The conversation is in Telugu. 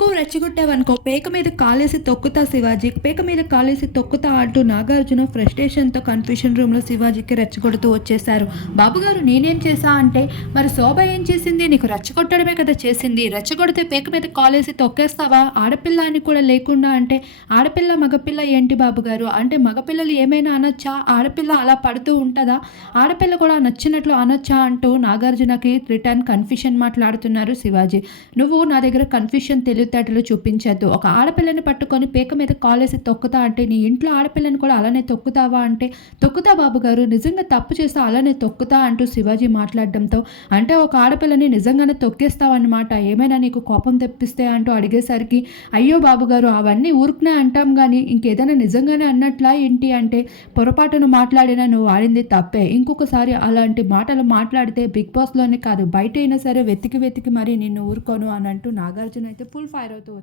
ఎక్కువ రెచ్చగొట్టావనుకో పేక మీద కాలేసి తొక్కుతా శివాజీ పేక మీద కాలేసి తొక్కుతా అంటూ నాగార్జున ఫ్రస్ట్రేషన్తో కన్ఫ్యూషన్ రూమ్లో శివాజీకి రెచ్చగొడుతూ వచ్చేశారు. బాబుగారు నేనేం చేశా అంటే మరి శోభ ఏం చేసింది? నీకు రెచ్చగొట్టడమే కదా చేసింది. రెచ్చగొడితే పేక మీద కాలేసి తొక్కేస్తావా? ఆడపిల్ల అని కూడా లేకుండా అంటే ఆడపిల్ల మగపిల్ల ఏంటి బాబుగారు? అంటే మగపిల్లలు ఏమైనా అనొచ్చా? ఆడపిల్ల అలా పడుతూ ఉంటుందా? ఆడపిల్ల కూడా నచ్చినట్లు అనొచ్చా? అంటూ నాగార్జునకి రిటర్న్ కన్ఫ్యూషన్ మాట్లాడుతున్నారు శివాజీ. నువ్వు నా దగ్గర కన్ఫ్యూషన్ తెలియదు తెలివితేటలు చూపించద్దు. ఒక ఆడపిల్లని పట్టుకొని పేక మీద కాలేసి తొక్కుతా అంటే నీ ఇంట్లో ఆడపిల్లని కూడా అలానే తొక్కుతావా అంటే తొక్కుతా బాబు గారు నిజంగా తప్పు చేస్తా అలానే తొక్కుతా అంటూ శివాజీ మాట్లాడడంతో అంటే ఒక ఆడపిల్లని నిజంగానే తొక్కేస్తావన్నమాట ఏమైనా నీకు కోపం తెప్పిస్తే అంటూ అడిగేసరికి అయ్యో బాబు గారు అవన్నీ ఊరుకునే అంటాం కానీ ఇంకేదైనా నిజంగానే అన్నట్లా ఏంటి అంటే పొరపాటును మాట్లాడినా నువ్వు ఆడింది తప్పే. ఇంకొకసారి అలాంటి మాటలు మాట్లాడితే బిగ్ బాస్లోనే కాదు బయట అయినా సరే వెతికి వెతికి మరి నిన్ను ఊరుకోను అని అంటూ నాగార్జున అయితే ఫుల్ ఫైర్ అవుతూ